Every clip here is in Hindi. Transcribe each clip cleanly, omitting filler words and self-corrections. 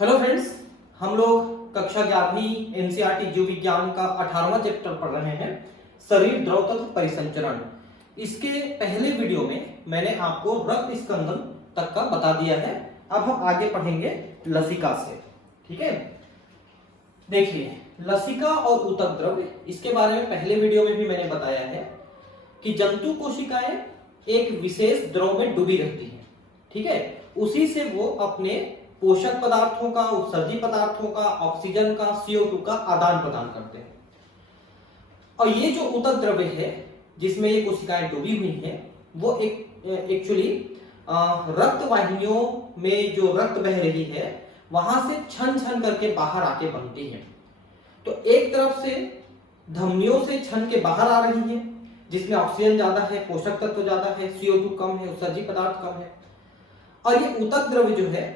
हेलो फ्रेंड्स, हम लोग कक्षा 11वीं एनसीईआरटी जीव विज्ञान का 18वां चैप्टर पढ़ रहे हैं, शरीर द्रव तत्व परिसंचरण। इसके पहले वीडियो में मैंने आपको रक्त स्कंदन तक का बता दिया है। अब हम आगे पढ़ेंगे लसिका से। ठीक है, देखिए लसिका और ऊतक द्रव, इसके बारे में पहले वीडियो में भी मैंने बताया है कि जंतु कोशिकाएं एक विशेष द्रव में डूबी रहती है। ठीक है, उसी से वो अपने पोषक पदार्थों का, उत्सर्जी पदार्थों का, ऑक्सीजन का, CO2 का आदान प्रदान करते हैं। और ये जो ऊतक द्रव्य है जिसमें ये कोशिकाएं डूबी हुई हैं, वो एक्चुअली रक्त वाहिनियों में जो रक्त बह रही है वहां से छन छन करके बाहर आके बनती है। तो एक तरफ से धमनियों से छन के बाहर आ रही है जिसमें ऑक्सीजन ज्यादा है, पोषक तत्व ज्यादा है, CO2 कम है, उत्सर्जी पदार्थ कम है। और ये ऊतक द्रव्य जो है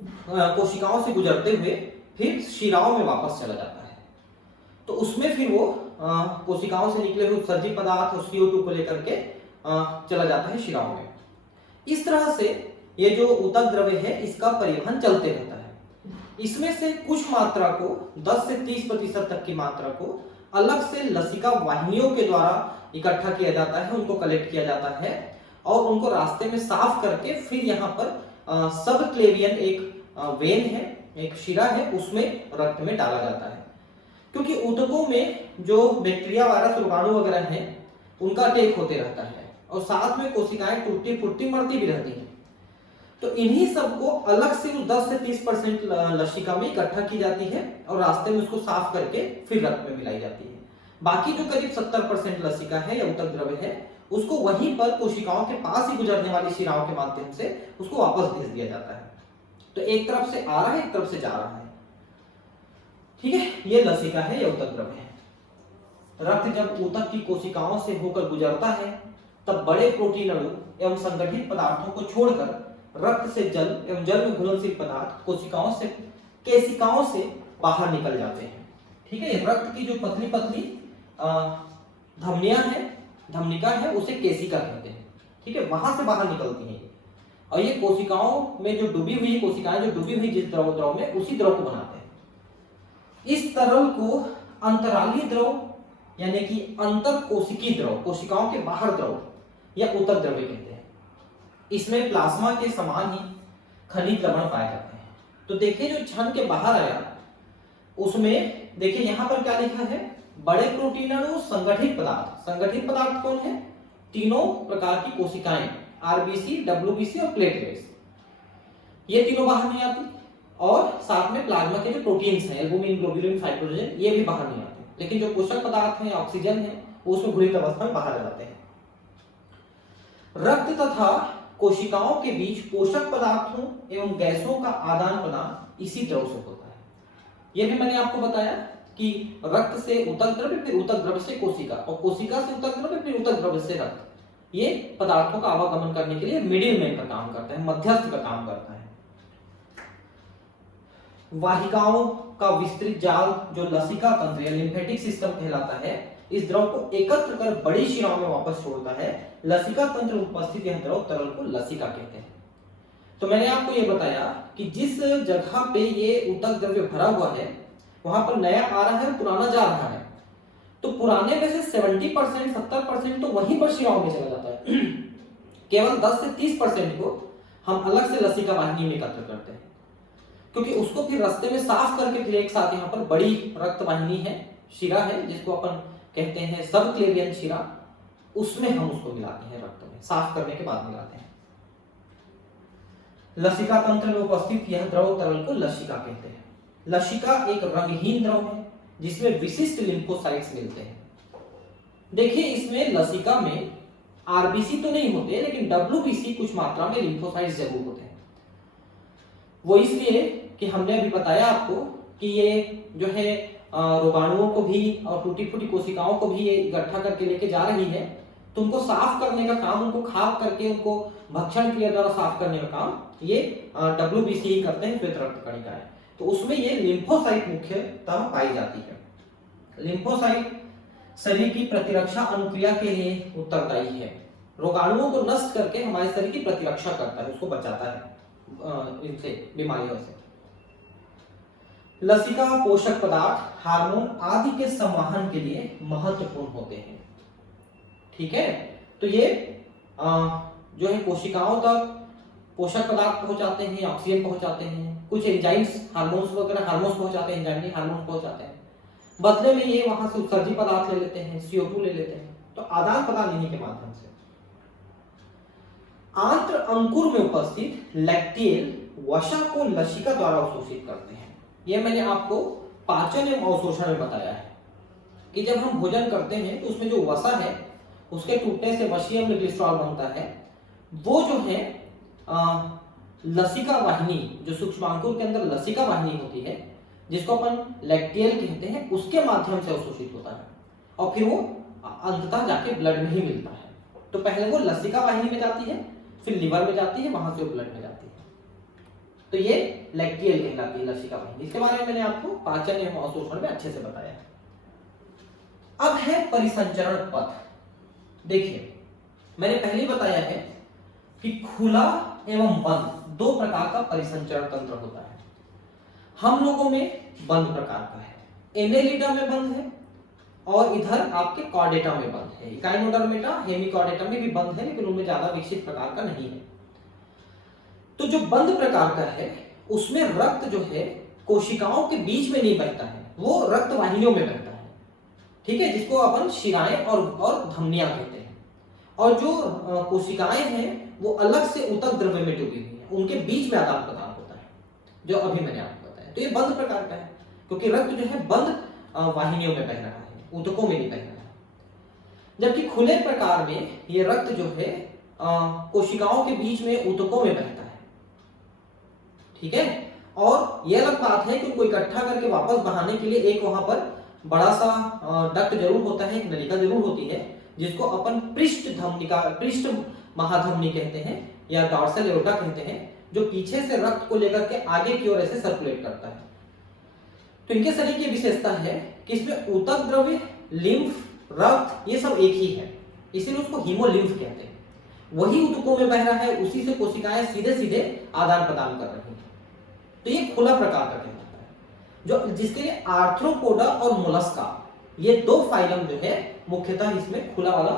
कोशिकाओं से गुजरते हुए फिर शिराओं में वापस चला जाता है। तो उसमें फिर वो कोशिकाओं से निकले हुए उत्सर्जी पदार्थ और CO2 को लेकर के चला जाता है शिराओं में। इस तरह से ये जो ऊतक द्रव्य है इसका परिवहन चलते रहता है। इसमें से कुछ मात्रा को 10 से 30% तक की मात्रा को अलग से लसिका वाहिनियों के द्वारा इकट्ठा किया जाता है, उनको कलेक्ट किया जाता है और उनको रास्ते में साफ करके फिर यहाँ पर सब क्लेवियन एक वेन है, एक शिरा है, उसमें रक्त में डाला जाता है। क्योंकि ऊतकों में जो बैक्टीरिया, वायरस, रोगाणु वगैरह हैं उनका अटैक होते रहता है और साथ में कोशिकाएं टूटती फूटती मरती भी रहती हैं। तो इन्हीं सबको अलग से 10 से 30% लसिका में इकट्ठा की जाती है और रास्ते में उसको साफ करके फिर रक्त में मिलाई जाती है। बाकी जो करीब 70% लसिका है या ऊतक द्रव्य है उसको वहीं पर कोशिकाओं के पास ही गुजरने वाली शिराओं के माध्यम से उसको वापस भेज दिया जाता है। तो एक तरफ से आ रहा है, एक तरफ से जा रहा है। ठीक है, ये लसिका है, ये ऊतक द्रव्य है। रक्त जब ऊतक की कोशिकाओं से होकर गुजरता है तब बड़े प्रोटीन अणु एवं संगठित पदार्थों को छोड़कर रक्त से जल एवं जल में घुलनशील पदार्थ केशिकाओं से बाहर निकल जाते हैं। ठीक है, रक्त की जो पतली पतली धमनियां हैं, धमनिका है, उसे केशिका कहते हैं। ठीक है, वहां से बाहर निकलती हैं और ये कोशिकाओं में जो डूबी हुई कोशिकाएं जो डूबी हुई जिस द्रव में, उसी द्रव को बनाते हैं। इस तरल को अंतरालीय द्रव यानी कि अंतर कोशिकीय द्रव, कोशिकाओं के बाहर द्रव या ऊतक द्रव्य कहते हैं। इसमें प्लाज्मा के समान ही खनिज लवण पाए जाते हैं। तो देखिए जो छन के बाहर आया उसमें देखिए यहां पर क्या लिखा है, बड़े प्रोटीन अणु, संगठित पदार्थ। संगठित पदार्थ कौन है? तीनों प्रकार की कोशिकाएं, आरबीसी, डब्ल्यूबीसी और प्लेटलेट्स। ये तीनों बाहर नहीं आती और साथ में प्लाज्मा के जो प्रोटीन्स हैं, एल्बुमिन, ग्लोबुलिन, फाइब्रोजन, ये भी बाहर नहीं आते। लेकिन जो पोषक पदार्थ हैं, ऑक्सीजन है, वो उसमें घुलित अवस्था में बाहर आ जाते हैं। रक्त तथा कोशिकाओं के बीच पोषक पदार्थों एवं गैसों का आदान प्रदान इसी द्रव से होता है। यह भी मैंने आपको बताया कि रक्त से ऊतक द्रव्य, फिर ऊतक द्रव्य से कोशिका और कोशिका से ऊतक द्रव्य, फिर ऊतक द्रव्य से रक्त। ये पदार्थों का आवागमन करने के लिए मिडिल मैन का काम करता है, मध्यस्थ का काम करता है। वाहिकाओं का विस्तृत जाल जो लसिका तंत्र या लिम्फेटिक सिस्टम कहलाता है, इस द्रव को एकत्र कर बड़ी शिराओं में वापस छोड़ता है। लसिका तंत्र में उपस्थित यह द्रव तरल को लसिका कहते हैं। तो मैंने आपको ये बताया कि जिस जगह पे ये ऊतक द्रव्य भरा हुआ है वहां पर नया आ रहा है, पुराना जा रहा है। तो पुराने में से 70%, 70% तो वहीं पर शिराओं में चला जाता है। केवल 10 से 30% को हम अलग से लसिका वाहिनी में एकत्र करते हैं, क्योंकि उसको फिर रास्ते में साफ करके फिर एक साथ यहाँ पर बड़ी रक्त वाहिनी है, शिरा है, जिसको अपन कहते हैं सब क्लेवियन शिरा, उसमें हम उसको मिलाते हैं, रक्त में साफ करने के बाद मिलाते हैं। लसिका तंत्र में उपस्थित यह द्रव तरल को लसिका कहते हैं। लसिका एक रंगहीन द्रव है जिसमें विशिष्ट लिम्फोसाइट्स मिलते हैं। देखिए इसमें लसिका में आरबीसी तो नहीं होते, लेकिन डब्ल्यूबीसी कुछ मात्रा में लिम्फोसाइट्स जरूर होते हैं। वो इसलिए कि हमने अभी बताया आपको कि ये जो है रोगाणुओं को भी और टूटी फूटी कोशिकाओं को भी ये इकट्ठा करके लेके जा रही है। तो उनको साफ करने का काम, उनको खाप करके उनको भक्षण क्रिया द्वारा साफ करने का काम ये डब्ल्यूबीसी ही करते हैं, श्वेत रक्त कणिकाएं। तो उसमें ये लिम्फोसाइट मुख्यतः पाई जाती है। लिम्फोसाइट शरीर की प्रतिरक्षा अनुक्रिया के लिए उत्तरदायी है। रोगाणुओं को नष्ट करके हमारे शरीर की प्रतिरक्षा करता है, उसको बचाता है इनसे, बीमारियों से। लसिका पोषक पदार्थ, हार्मोन आदि के संवहन के लिए महत्वपूर्ण होते हैं। ठीक है, तो ये जो है कोशिकाओं तक पोषक पदार्थ पहुंचाते हैं, ऑक्सीजन पहुंचाते हैं, कुछ एंजाइम्स हार्मोन्स वगैरह हार्मोन्स पहुंचाते हैं, एंजाइम नहीं हार्मोन्स पहुंचाते हैं। बदले में ये वहां से उत्सर्जी पदार्थ ले लेते हैं, CO2 ले लेते हैं। तो आदान प्रदान इन्हीं के माध्यम से। आंत्र अंकुर में उपस्थित लैक्टियल वसा को लसिका द्वारा अवशोषित करते हैं। यह मैंने आपको पाचन एवं अवशोषण में बताया है कि जब हम भोजन करते हैं तो उसमें जो वसा है उसके टूटने से वसीय अम्ल ग्लिसरॉल बनता है। वो जो है लसिका वाहिनी, जो सूक्ष्मांकुर के अंदर लसिका वाहिनी होती है जिसको अपन लैक्टियल कहते हैं, उसके माध्यम से अवशोषित होता है और फिर वो अंततः जाके ब्लड में ही मिलता है। तो पहले वो लसिका वाहिनी में जाती है, फिर लिवर में जाती है, वहां से वो ब्लड में जाती है। तो ये लैक्टियल कहलाती है लसिका वाहिनी। इसके बारे में मैंने आपको पाचन एवं अवशोषण में अच्छे से बताया है। अब है परिसंचरण पथ। देखिए, मैंने पहले ही बताया है कि खुला एवं बंद दो प्रकार का परिसंचरण तंत्र होता है। हम लोगों में बंद प्रकार का है, एनेलिडा में बंद है और इधर आपके कॉर्डेटा में बंद है। इकाइनोडर्मेटा, हेमिकॉर्डेटा में भी बंद है, लेकिन उनमें ज्यादा विकसित प्रकार का नहीं है। तो जो बंद प्रकार का है उसमें रक्त जो है कोशिकाओं के बीच में नहीं बहता है, वो रक्त वाहिनियों में बहता है। ठीक है, जिसको अपन शिराएं और धमनियां कहते हैं। और जो कोशिकाएं हैं वो अलग से ऊतक द्रव्य में डूबी हुई है, उनके बीच में आदान प्रदान होता है, जो अभी मैंने आपको बताया। तो ये बंद प्रकार का है क्योंकि रक्त जो है बंद वाहिनियों में बह रहा है, ऊतकों में नहीं बह रहा है। जबकि खुले प्रकार में ये रक्त जो है कोशिकाओं के बीच में ऊतकों में बहता है। ठीक है, और यह अलग बात है कि उनको इकट्ठा करके वापस बहाने के लिए एक वहां पर बड़ा सा डक्ट जरूर होता है, एक नलिका जरूर होती है, जिसको अपन पृष्ठ धमनिका, पृष्ठ महाधमनी कहते हैं या डॉर्सल एओर्टा कहते हैं, जो पीछे से रक्त को लेकर के आगे की ओर ऐसे सर्कुलेट करता है। तो इनके शरीर की विशेषता है कि इसमें ऊतक द्रव्य, लिम्फ, रक्त ये सब एक ही है, इसीलिए उसको हीमोलिम्फ कहते हैं। वही ऊतकों में बह रहा है, उसी से कोशिकाएं सीधे सीधे आदान प्रदान कर रही हैं। तो ये खुला प्रकार का कहलाता है, जो जिसके लिए आर्थ्रोपोडा और मोलस्का ये दो फाइलम जो है मुख्यतः इसमें खुला वाला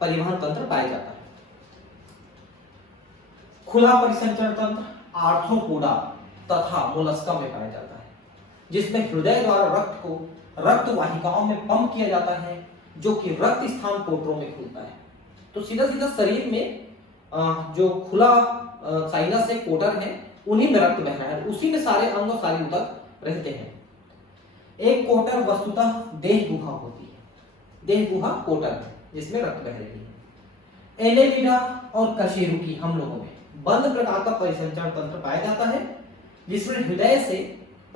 परिवहन तंत्र पाया जाता है। खुला परिसंचरण तंत्र आर्थ्रोपोडा तथा मोलस्का में पाया जाता है, जिसमें हृदय द्वारा रक्त को रक्त वाहिकाओं में पंप किया जाता है, जो कि रक्त स्थान कोटरों में खुलता है। तो सीधा सीधा शरीर में जो खुला साइनस है, कोटर है, उन्हीं में रक्त बह रहा है, उसी में सारे अंग और सारे ऊतक रहते हैं। एक कोटर वस्तुतः देह गुहा होती है, देह गुहा कोटर है जिसमें रक्त बह रही है। एनेलिडा और कशेरुकी हम लोगों में बंद प्रकार का परिसंचरण तंत्र पाया जाता है, जिसमें हृदय से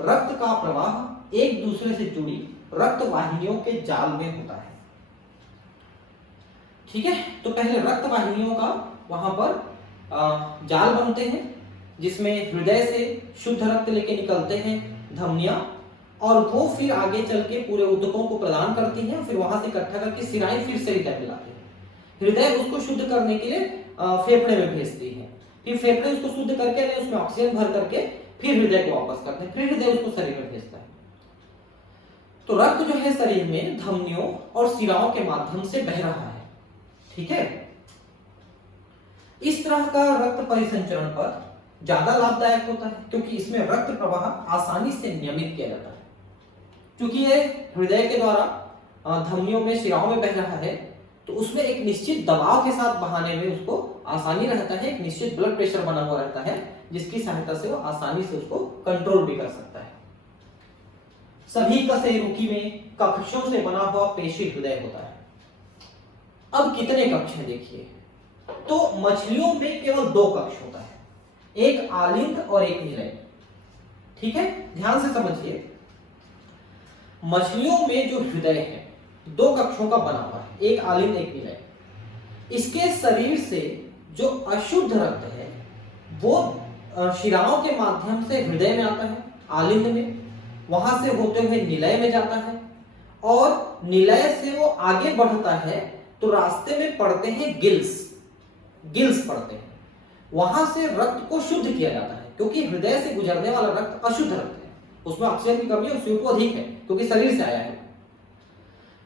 रक्त का प्रवाह एक दूसरे से जुड़ी रक्त वाहिनियों के जाल में होता है। ठीक है, तो पहले रक्त वाहिनियों का वहां पर जाल बनते हैं, जिसमें हृदय से शुद्ध रक्त लेके निकलते हैं धमनियां, और वो फिर आगे चल के पूरे ऊतकों को प्रदान करती हैं, फिर वहां से इकट्ठा करके सिराएं फिर से हृदय में लाते हैं। हृदय उसको शुद्ध करने के लिए फेफड़े में भेजती है, फिर फेफड़े उसको शुद्ध करके उसमें ऑक्सीजन भर करके फिर हृदय को वापस करते हैं, फिर हृदय उसको शरीर में भेजता है। तो रक्त जो है शरीर में धमनियों और सिराओं के माध्यम से बह रहा है। ठीक है, इस तरह का रक्त परिसंचरण पथ ज्यादा लाभदायक होता है क्योंकि इसमें रक्त प्रवाह आसानी से नियमित किया जाता है। क्योंकि ये हृदय के द्वारा धमनियों में सिराओं में बह रहा है, तो उसमें एक निश्चित दबाव के साथ बहाने में उसको आसानी रहता है, एक निश्चित ब्लड प्रेशर बना हुआ रहता है, जिसकी सहायता से वो आसानी से उसको कंट्रोल भी कर सकता है। सभी कशेरुकी में कक्षों से बना हुआ पेशी हृदय होता है। अब कितने कक्ष हैं देखिए, तो मछलियों में केवल दो कक्ष होता है, एक आलिंद और एक निलय। ठीक है, ध्यान से समझिए, मछलियों में जो हृदय है दो कक्षों का बना हुआ है, एक आलिंद एक निलय। इसके शरीर से जो अशुद्ध रक्त है वो शिराओं के माध्यम से हृदय में आता है आलिंद में, वहां से होते हुए निलय में जाता है, और निलय से वो आगे बढ़ता है तो रास्ते में पड़ते हैं गिल्स, गिल्स पड़ते हैं, वहां से रक्त को शुद्ध किया जाता है। क्योंकि हृदय से गुजरने वाला रक्त अशुद्ध रक्त है, उसमें ऑक्सीजन की कमी और CO2 अधिक है क्योंकि शरीर से आया है।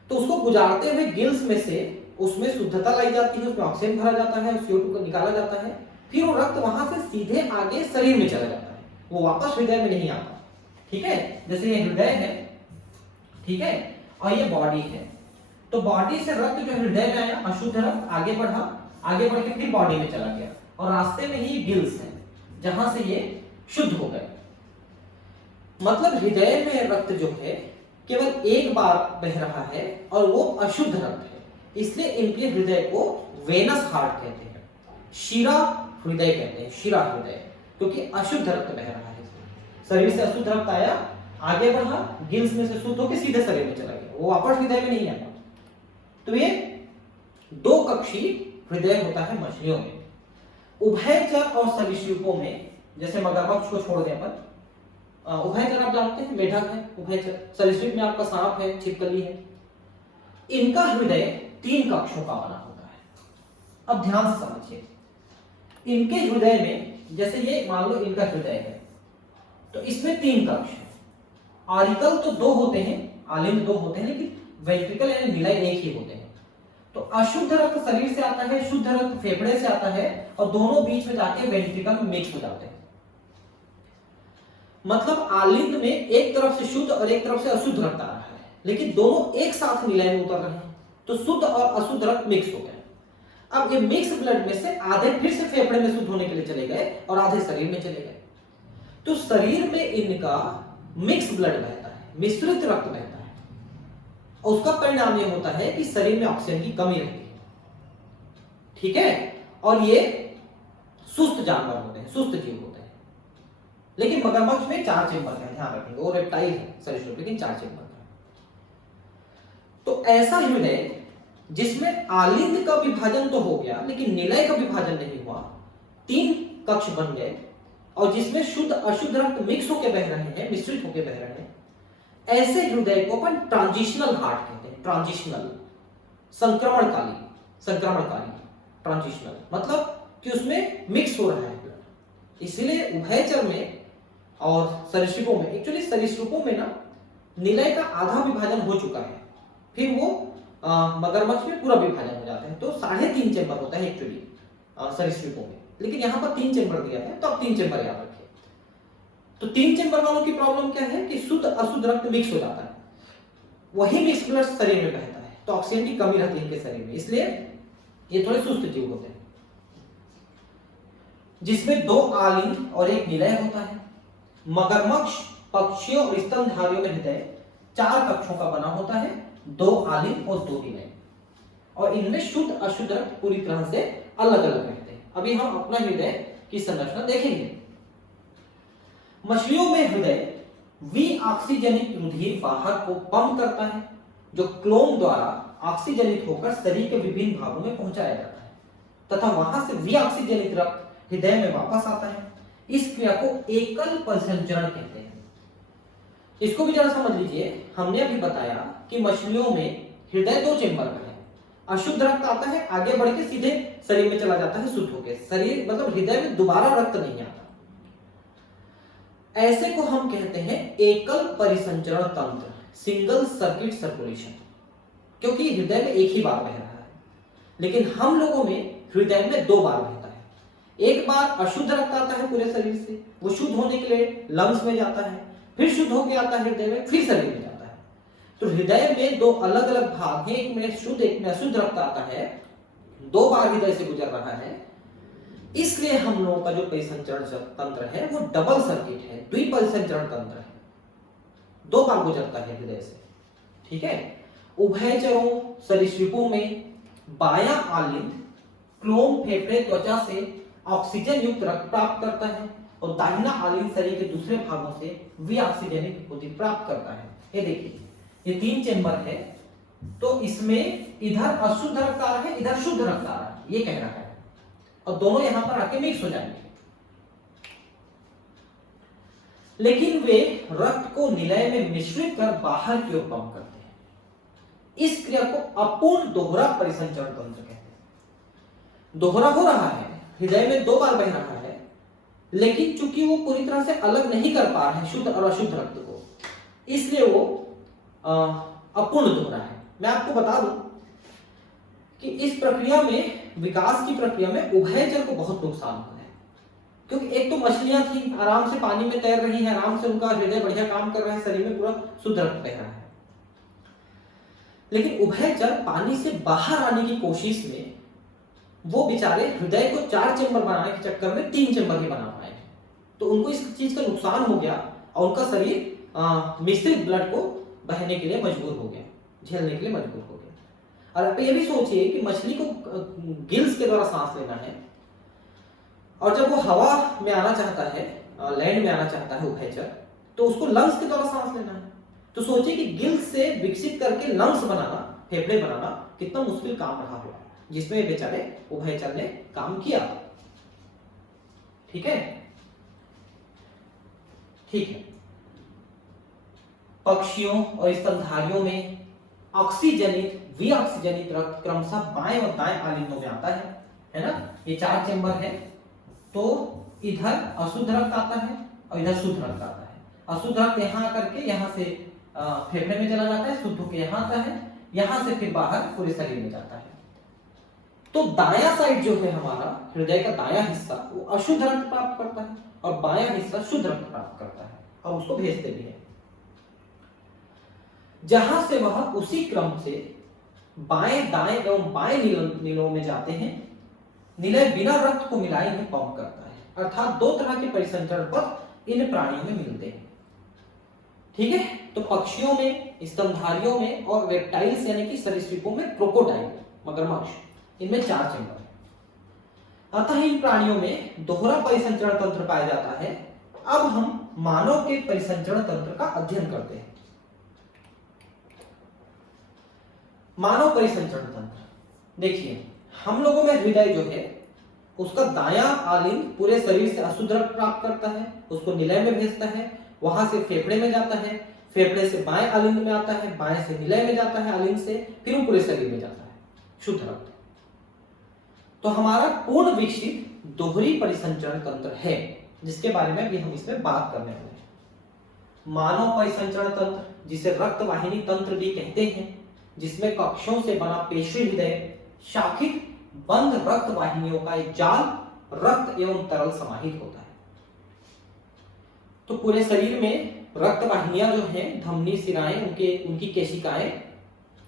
तो उसको गुजारते हुए गिल्स में से उसमें शुद्धता लाई जाती है, उसमें ऑक्सीजन भरा जाता है, CO2 को निकाला जाता है, फिर वो रक्त वहां से सीधे आगे शरीर में चला जाता है, वो वापस हृदय में नहीं आता। ठीक है, जैसे ये हृदय है, ठीक है, और ये बॉडी है, तो बॉडी से रक्त जो हृदय में आया अशुद्ध रक्त आगे बढ़ा, आगे बढ़ के फिर बॉडी में चला गया और रास्ते में ही गिल्स है जहां से ये शुद्ध हो गए। मतलब हृदय में रक्त जो है केवल एक बार बह रहा है और वो अशुद्ध रक्त है, इसलिए इनके हृदय को वेनस हार्ट कहते हैं, शिरा हृदय कहते हैं, शिरा हृदय, क्योंकि अशुद्ध रक्त बह रहा है। शरीर से अशुद्ध रक्त आया, आगे बढ़ा, गिल्स में से शुद्ध होकर सीधे शरीर में चला गया, वो वापस हृदय में नहीं आया। तो ये दो कक्षी हृदय होता है मछलियों में। उभयचर और सरीसृपों में, जैसे मगरमच्छ को छोड़ दें अपन, उभयचर आप जानते हैं, मेढक है उभयचर, सरीसृप में आपका सांप है, छिपकली है, इनका हृदय 3 कक्षों का बना होता है। अब ध्यान से समझिए, इनके हृदय में, जैसे ये मान लो इनका हृदय है, तो इसमें 3 कक्ष है। आरिकल तो 2 होते हैं, आलिंद 2 होते हैं, लेकिन वेंट्रिकल यानी निलय एक ही होते हैं। तो अशुद्ध रक्त शरीर से आता है, शुद्ध रक्त फेफड़े से आता है, और दोनों बीच में जाके वेंट्रिकल में मिक्स हो जाते हैं। मतलब आलिंद में एक तरफ से शुद्ध और एक तरफ से अशुद्ध रक्त आ रहा है, लेकिन दोनों एक साथ निलय में उतर रहे हैं, तो शुद्ध और अशुद्ध रक्त मिक्स हो गए। अब ये मिक्स ब्लड में से आधे फिर से फेफड़े में शुद्ध होने के लिए चले गए और आधे शरीर में चले गए। तो शरीर में इनका मिक्स ब्लड बहता है, मिश्रित रक्त बहता है, और उसका परिणाम यह होता है कि शरीर में ऑक्सीजन की कमी रहती है। ठीक है, और ये सुस्त जानवर होते हैं, सुस्त जीव होते हैं। लेकिन मगरमच्छ में 4 चेम्बर का है, ध्यान रखेंगे, वो रेप्टाइल है सरीसृप, लेकिन 4 चेम्बर का। तो ऐसा हृदय जिसमें आलिंद का विभाजन तो हो गया लेकिन निलय का विभाजन नहीं हुआ, 3 कक्ष बन गए, और जिसमें शुद्ध अशुद्ध रक्त मिक्स होकर बह रहे हैं, मिश्रित होकर बह रहे हैं, ऐसे हृदय को अपन ट्रांजिशनल हार्ट कहते हैं। ट्रांजिशनल, संक्रमणकाली, संक्रमणकाली, ट्रांजिशनल मतलब कि उसमें मिक्स हो रहा है ब्लड। इसलिए उभयचर में और सरीसृपों में, एक्चुअली सरीसृपों में ना निलय का आधा विभाजन हो चुका है, फिर वो मगरमच्छ में पूरा विभाजन हो जाता है, तो 3.5 चेम्बर होता है एक्चुअली सरीसृपों में, लेकिन यहाँ पर 3 चेम्बर दिया है, तो अब 3 चेम्बर याद रखिए। तो 3 चेम्बर वालों की प्रॉब्लम क्या है कि शुद्ध अशुद्ध रक्त मिक्स हो जाता है, वही मिक्स ब्लड शरीर में बहता है, तो ऑक्सीजन की कमी रहती है इनके शरीर में, इसलिए ये थोड़े सुस्त जीव होते हैं। जिसमें 2 आलिंद और 1 निलय होता है। मगरमच्छ, पक्षियों और स्तनधारियों में हृदय 4 कक्षों का बना होता है, 2 आलिंद और 2 निलय, और इनमें शुद्ध अशुद्ध रक्त पूरी तरह से अलग अलग रहते हैं। अभी हम अपना हृदय की संरचना देखेंगे। मछलियों में हृदय विऑक्सीजनित रुधिर बाहर को पंप करता है, जो क्लोम द्वारा ऑक्सीजनित होकर शरीर के विभिन्न भागों में पहुंचाया जाता है, तथा वहां से विऑक्सीजनित रक्त हृदय में वापस आता है। इस क्रिया को एकल परिसंचरण कहते हैं। इसको भी जरा समझ लीजिए, हमने अभी बताया कि मछलियों में हृदय 2 चेम्बर का है, अशुद्ध रक्त आता है, आगे बढ़ के सीधे शरीर में चला जाता है शुद्ध होकर, शरीर मतलब हृदय में दोबारा रक्त नहीं आता। ऐसे को हम कहते हैं एकल परिसंचरण तंत्र, सिंगल सर्किट सर्कुलेशन, क्योंकि हृदय में एक ही बार बह रहा है। लेकिन हम लोगों में हृदय में 2 बार बहता है। एक बार अशुद्ध रक्त आता है पूरे शरीर से, वो शुद्ध होने के लिए लंग्स में जाता है, फिर शुद्ध होकर आता है हृदय में, फिर शरीर में जाता है। तो हृदय में 2 अलग अलग भाग हैं, एक में शुद्ध एक में अशुद्ध रक्त आता है, 2 बार हृदय से गुजर रहा है। इसलिए हम लोगों का जो परिसंचरण तंत्र है वो डबल सर्किट है, द्विपरिसंचरण तंत्र है, 2 बार गुजरता है हृदय से। ठीक है, उभयचरों सरीसृपों में बायां आलिंद क्लोम फेफड़े त्वचा से ऑक्सीजन युक्त रक्त प्राप्त करता है, और दाहिना आलिंद शरीर के दूसरे भागों से विऑक्सीजनित होती प्राप्त करता है। ये देखिए, ये 3 चेम्बर है, तो इसमें इधर अशुद्ध रक्त आ रहा है, इधर शुद्ध रक्त आ रहा है, ये कह रहा है, और दोनों यहां पर आके मिक्स हो जाएंगे। लेकिन वे रक्त को निलय में मिश्रित कर बाहर की ओर पंप करते हैं। इस क्रिया को अपूर्ण दोहरा परिसंचरण तंत्र कहते हैं। दोहरा हो रहा है, हृदय में 2 बार बह रहा है, लेकिन चूंकि वो पूरी तरह से अलग नहीं कर पा रहे हैं शुद्ध और अशुद्ध रक्त को, इसलिए वो अपूर्ण दोहरा है। मैं आपको बता दूं कि इस प्रक्रिया में, विकास की प्रक्रिया में उभयचर को बहुत नुकसान हुआ है, क्योंकि एक तो मछलियां थी, आराम से पानी में तैर रही हैं, आराम से उनका हृदय बढ़िया काम कर रहा है, शरीर में पूरा शुद्ध रक्त बह रहा है। लेकिन उभयचर पानी से बाहर आने की कोशिश में वो बेचारे हृदय को 4 चैम्बर बनाने के चक्कर में 3 चैम्बर ही बना पाए, तो उनको इस चीज का नुकसान हो गया और उनका शरीर मिश्रित ब्लड को बहने के लिए मजबूर हो गया, झेलने के लिए मजबूर हो गया। और आप ये भी सोचिए कि मछली को गिल्स के द्वारा सांस लेना है, और जब वो हवा में आना चाहता है, लैंड में आना चाहता है उभयचर, तो उसको लंग्स के द्वारा सांस लेना है। तो सोचिए कि गिल्स से विकसित करके लंग्स बनाना, फेफड़े बनाना कितना मुश्किल काम रहा होगा, जिसमें बेचारे उभयचर ने काम किया। ठीक है, ठीक है। पक्षियों और स्तनधारियों में ऑक्सीजनित, विऑक्सीजनित रक्त क्रमशः बाएं और दाएं आलिंदों में आता है ना। ये 4 चैम्बर है, तो इधर अशुद्ध रक्त आता है और इधर शुद्ध रक्त आता है। अशुद्ध रक्त यहाँ आकर के यहाँ से फेफड़े में चला जाता है, शुद्ध होकर यहाँ आता है, यहाँ से फिर बाहर पूरे शरीर में जाता है। तो दायां साइड जो है हमारा हृदय का दायां हिस्सा, वो अशुद्ध रक्त प्राप्त करता है और बायां हिस्सा शुद्ध रक्त प्राप्त करता है और उसको भेजते भी है। जहां से वह उसी क्रम से बाएं, दाएं एवं बाएं नीलों में जाते हैं। निलय बिना रक्त को मिलाए इन्हें पंप करता है, अर्थात 2 तरह के परिसंचरण पथ इन प्राणियों में मिलते हैं। ठीक है, तो पक्षियों में, स्तनधारियों में और रेप्टाइल्स यानी कि सरीसृपों में, क्रोकोडाइल मगरमच्छ, इनमें 4 चैम्बर है। अतः इन प्राणियों में दोहरा परिसंचरण तंत्र पाया जाता है। अब हम मानव के परिसंचरण तंत्र का अध्ययन करते हैं। मानव परिसंचरण तंत्र देखिए, हम लोगों में हृदय जो है उसका दायां आलिंद पूरे शरीर से अशुद्ध रक्त प्राप्त करता है, उसको निलय में भेजता है, वहां से फेफड़े में जाता है, फेफड़े से बाएं आलिंद में आता है, बाएं से निलय में जाता है आलिंद से, फिर वो पूरे शरीर में जाता है शुद्ध रक्त। तो हमारा पूर्ण विकसित दोहरी परिसंचरण तंत्र है, जिसके बारे में भी हम इसमें बात करने वाले हैं। मानव परिसंचरण तंत्र, जिसे रक्त वाहिनी तंत्र भी कहते हैं, जिसमें कक्षों से बना पेशी हृदय, शाखित बंद रक्त वाहिनियों का एक जाल, रक्त एवं तरल समाहित होता है। तो पूरे शरीर में रक्त वाहिनियां जो हैं, धमनी, सिराएं, उनकी केशिकाएं,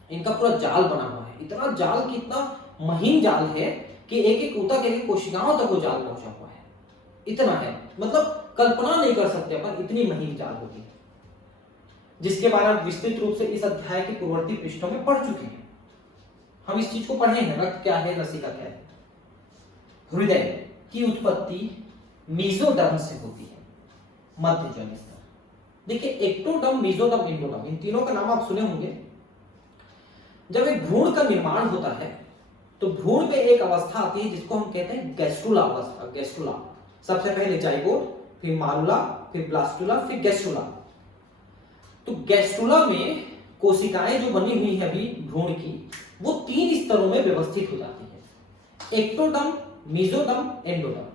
इनका पूरा जाल बना हुआ है। इतना जाल कि इतना महीन जाल है कि एक एक ऊतक, एक एक कोशिकाओं तक वो जाल पहुंचा हुआ है। इतना है, मतलब कल्पना नहीं कर सकते अपन, इतनी महीन जाल होती है, जिसके बारे में विस्तृत रूप से इस अध्याय के पूर्ववर्ती पृष्ठों में पढ़ चुके हैं। हम इस चीज को पढ़े हैं, रक्त क्या है, लसिका क्या है। हृदय की उत्पत्ति मेसोडर्म से होती है, मध्य जन स्तर। देखिए, एक्टोडर्म, मेसोडर्म, एंडोडर्म, इन तीनों का नाम आप सुने होंगे। जब एक भ्रूण का निर्माण होता है तो भ्रूण में एक अवस्था आती है जिसको हम कहते हैं गैस्ट्रुला अवस्था। गैस्ट्रुला, सबसे पहले जाइगोट, फिर मारुला, फिर ब्लास्टुला, फिर गैस्ट्रुला। तो गैस्ट्रुला में कोशिकाएं जो बनी हुई है अभी भ्रूण की, वो 3 स्तरों में व्यवस्थित हो जाती है, एक्टोडर्म, मेसोडर्म, एंडोडर्म।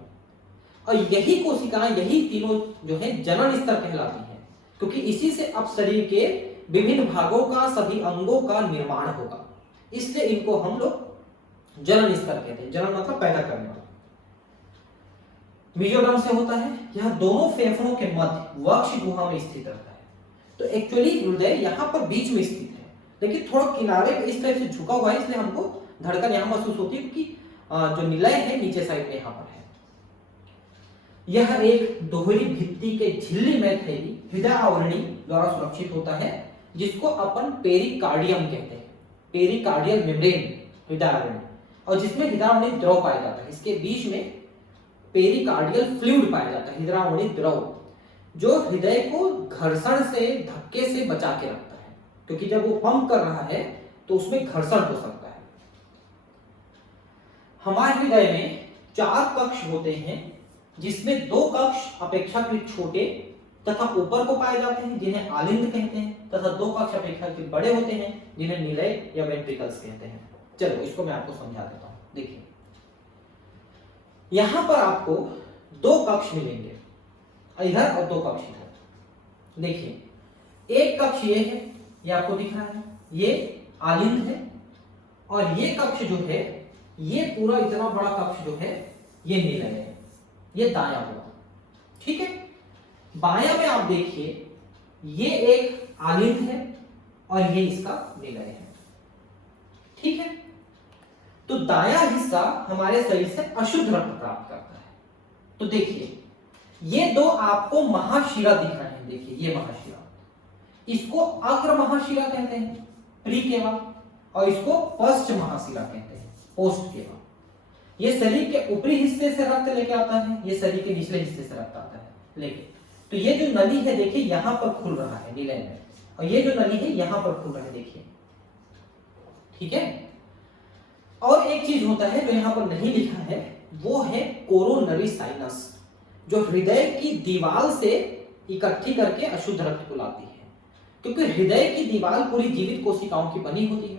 और यही कोशिकाएं, यही तीनों जो है जनन स्तर कहलाती हैं, क्योंकि इसी से अब शरीर के विभिन्न भागों का, सभी अंगों का निर्माण होगा। इसलिए इनको हम लोग जनन स्तर कहते हैं। जनन मतलब पैदा करने वाला। मेसोडर्म से होता है, यह दोनों फेफड़ों के मध्य वक्ष गुहा में स्थित रहता है। तो एक्चुअली हृदय यहाँ पर बीच में स्थित है, लेकिन थोड़ा किनारे पे इस तरह से झुका हुआ है, इसलिए हमको धड़कन यहाँ महसूस होती है, क्योंकि जो निलय है नीचे साइड में यहाँ पर है। यह एक दोहरी भित्ति के झिल्ली में फैली हृदय आवरणी द्वारा सुरक्षित होता है, जिसको अपन पेरिकार्डियम कहते हैं, पेरिकार्डियल मेम्ब्रेन हृदय आवरणी, और जिसमें हृदय आवरणी द्रव पाया जाता है। इसके बीच में पेरिकार्डियल फ्लूइड पाया जाता है, हृदय आवरणी द्रव, जो हृदय को घर्षण से, धक्के से बचा के रखता है, क्योंकि जब वो पंप कर रहा है तो उसमें घर्षण हो सकता है। हमारे हृदय में 4 कक्ष होते हैं, जिसमें 2 कक्ष अपेक्षाकृत छोटे तथा ऊपर को पाए जाते हैं, जिन्हें आलिंद कहते हैं, तथा 2 कक्ष अपेक्षाकृत बड़े होते हैं, जिन्हें निलय या वेंट्रिकल्स कहते हैं। चलो इसको मैं आपको समझा देता हूं। देखिए, यहां पर आपको दो कक्ष मिलेंगे, इधर और दो कक्ष इधर। देखिए एक कक्ष ये है, ये आपको दिख रहा है, ये आलिंद है, और ये कक्ष जो है, ये पूरा इतना बड़ा कक्ष जो है ये निलय है, ये दाया हुआ। ठीक है, बाया में आप देखिए ये एक आलिंद है और ये इसका निलय है। ठीक है, तो दाया हिस्सा हमारे शरीर से अशुद्ध रक्त प्राप्त करता है। तो देखिए ये दो आपको महाशिरा दिख रहे हैं, देखिए ये महाशिरा, इसको अग्र महाशिरा कहते हैं प्रीकेवा, और इसको पश्च महाशिरा कहते हैं पोस्ट केवा। ये शरीर के ऊपरी हिस्से से रक्त लेके आता है, ये शरीर के निचले हिस्से से रक्त आता है लेके। तो ये जो नली है देखिए यहां पर खुल रहा है निलय में, और ये जो नली है यहां पर खुल रहा है, देखिए। ठीक है, और एक चीज होता है जो यहां पर नहीं लिखा है, वो है कोरोनरी साइनस, जो हृदय की दीवार से इकट्ठी करके अशुद्ध रक्त को लाती है। क्योंकि हृदय की दीवार पूरी जीवित कोशिकाओं की बनी होती है,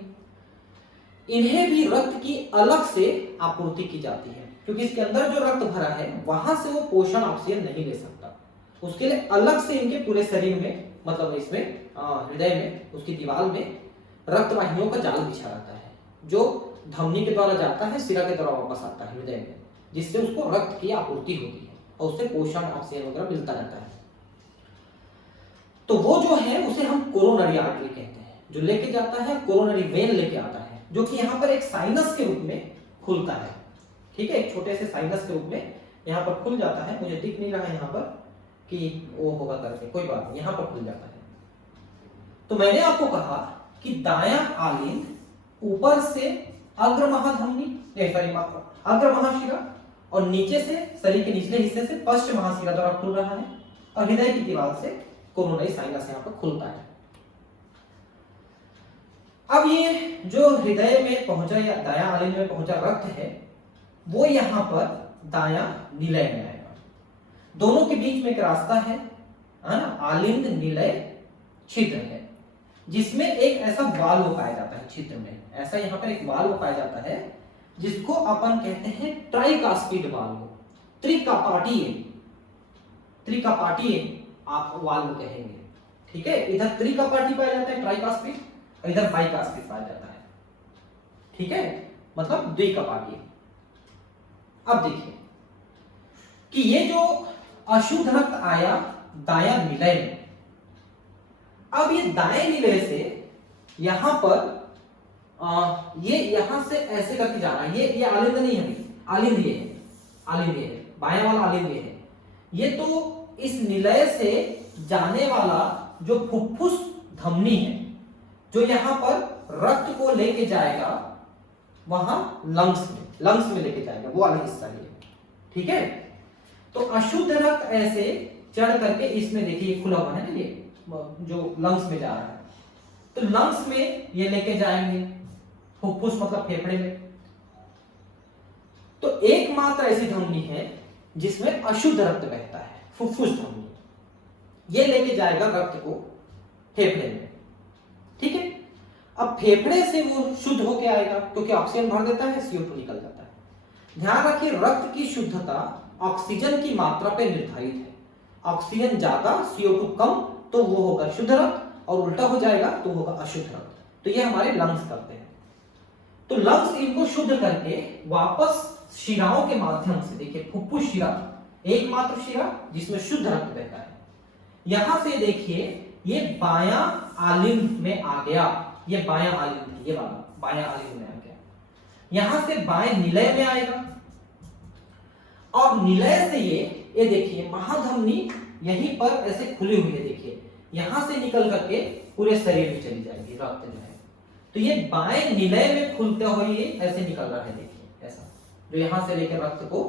इन्हें भी रक्त की अलग से आपूर्ति की जाती है, क्योंकि इसके अंदर जो रक्त भरा है वहां से वो पोषण ऑक्सीजन नहीं ले सकता, उसके लिए अलग से इनके पूरे शरीर में, मतलब इसमें हृदय में, उसकी दीवार में रक्त वाहिनियों का जाल बिछा रहता है, जो धमनी के द्वारा जाता है, सिरा के द्वारा वापस आता है हृदय में, जिससे उसको रक्त की आपूर्ति होती है और उससे पोषण ऑक्सीजन वगैरह मिलता रहता है। तो वो जो है उसे हम कोरोनरी आर्टरी कहते हैं, जो लेके जाता है, कोरोनरी वेन लेके आता है, जो कि यहाँ पर एक साइनस के रूप में खुलता है। ठीक है, एक छोटे से साइनस के रूप में यहाँ पर खुल जाता है, मुझे दिख नहीं रहा है यहाँ पर कि वो होगा करके, कोई बात नहीं, यहाँ पर खुल जाता है। तो मैंने आपको कहा कि दाया आलिंद ऊपर से अग्र महाधमनी, अग्र महाशिरा, और नीचे से शरीर के निचले हिस्से से पश्च महाशिरा द्वारा खुल रहा है, और हृदय की दीवार से कोरोनरी साइनस यहाँ पर खुलता है। अब ये जो हृदय में पहुंचा या दाया आलिंद में पहुंचा रक्त है, वो यहां पर दाया निलय में आएगा। दोनों के बीच में एक रास्ता है ना, आलिंद निलय छिद्र है, जिसमें एक ऐसा वाल्व पाया जाता है छिद्र में, ऐसा यहां पर एक वाल्व पाया जाता है जिसको अपन कहते हैं ट्राइकास्पिड वाल्व, त्रिकपाटीय आप वाल्व कहेंगे। ठीक है, इधर त्रिकपाटी पाया जाता है ट्राइकास्पिड, और इधर बाइकास्पिड पाया जाता है। ठीक है, मतलब द्विकपाटीय। अब देखिए कि ये जो अशुद्ध रक्त आया दाया निलय में, अब ये दाएं निलय से यहां पर ये यहां से ऐसे करके जा रहा है, ये आलिंद नहीं है, आलिंद ये है, आलिंद ये है, बाएं वाला आलिंद ये है। ये तो इस निलय से जाने वाला जो फुफ्फुस धमनी है, जो यहां पर रक्त को लेके जाएगा वहां लंग्स में लेके जाएगा, वो वाला हिस्सा ये। ठीक है, तो अशुद्ध रक्त ऐसे चढ़ करके इसमें देखिए खुला हुआ है ना, ये जो लंग्स में जा रहा है, तो लंग्स में ये लेके जाएंगे, फुफ्फुस मतलब फेफड़े में। तो एकमात्र ऐसी धमनी है जिसमें अशुद्ध रक्त बहता है, फुफ्फुस धमनी, ये लेके जाएगा रक्त को फेफड़े में। ठीक है, अब फेफड़े से वो शुद्ध होके आएगा, क्योंकि ऑक्सीजन भर देता है, CO2 निकल जाता है। ध्यान रखिए रक्त की शुद्धता ऑक्सीजन की मात्रा पे निर्धारित है, ऑक्सीजन ज्यादा CO2 कम तो वो होगा शुद्ध रक्त, और उल्टा हो जाएगा तो होगा अशुद्ध रक्त। तो ये हमारे लंग्स करते हैं। तो लंग्स इनको शुद्ध करके वापस शिराओं के माध्यम से, देखिए फुफ्फुस शिरा, एकमात्र शिरा जिसमें शुद्ध रक्त बहता है, यहां से देखिए ये बायां आलिंद में आ गया, ये बायां आलिंद, ये वाला बायां आलिंद में आ गया, यहां से बाएं निलय में आएगा, और निलय से ये देखिए महाधमनी यहीं पर ऐसे खुली हुई है, देखिए यहां से निकल करके पूरे शरीर में चली जाएगी रक्त जो है। तो ये बाएं निलय में खुलते हुए ये ऐसे निकल रहा है, देखिए ऐसा, जो यहां से लेकर रक्त को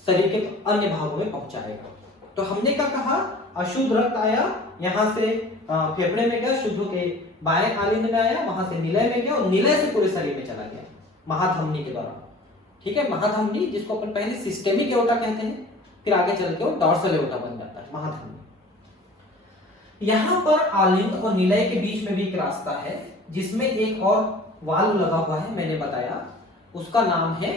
शरीर के अन्य भागों में पहुंचाएगा। तो हमने क्या कहा, अशुद्ध रक्त आया यहां से फेफड़े में गया, शुद्ध के बाएं आलिंद में आया, वहां से निलय में गया, और निलय से पूरे शरीर में चला गया महाधमनी के द्वारा। ठीक है, महाधमनी जिसको अपन पहले सिस्टेमिक एओर्टा कहते हैं, फिर आगे चल के वो डॉर्सल एओर्टा बन जाता है महाधमनी। यहां पर आलिंद और निलय के बीच में भी एक रास्ता है जिसमें एक और वाल्व लगा हुआ है, मैंने बताया उसका नाम है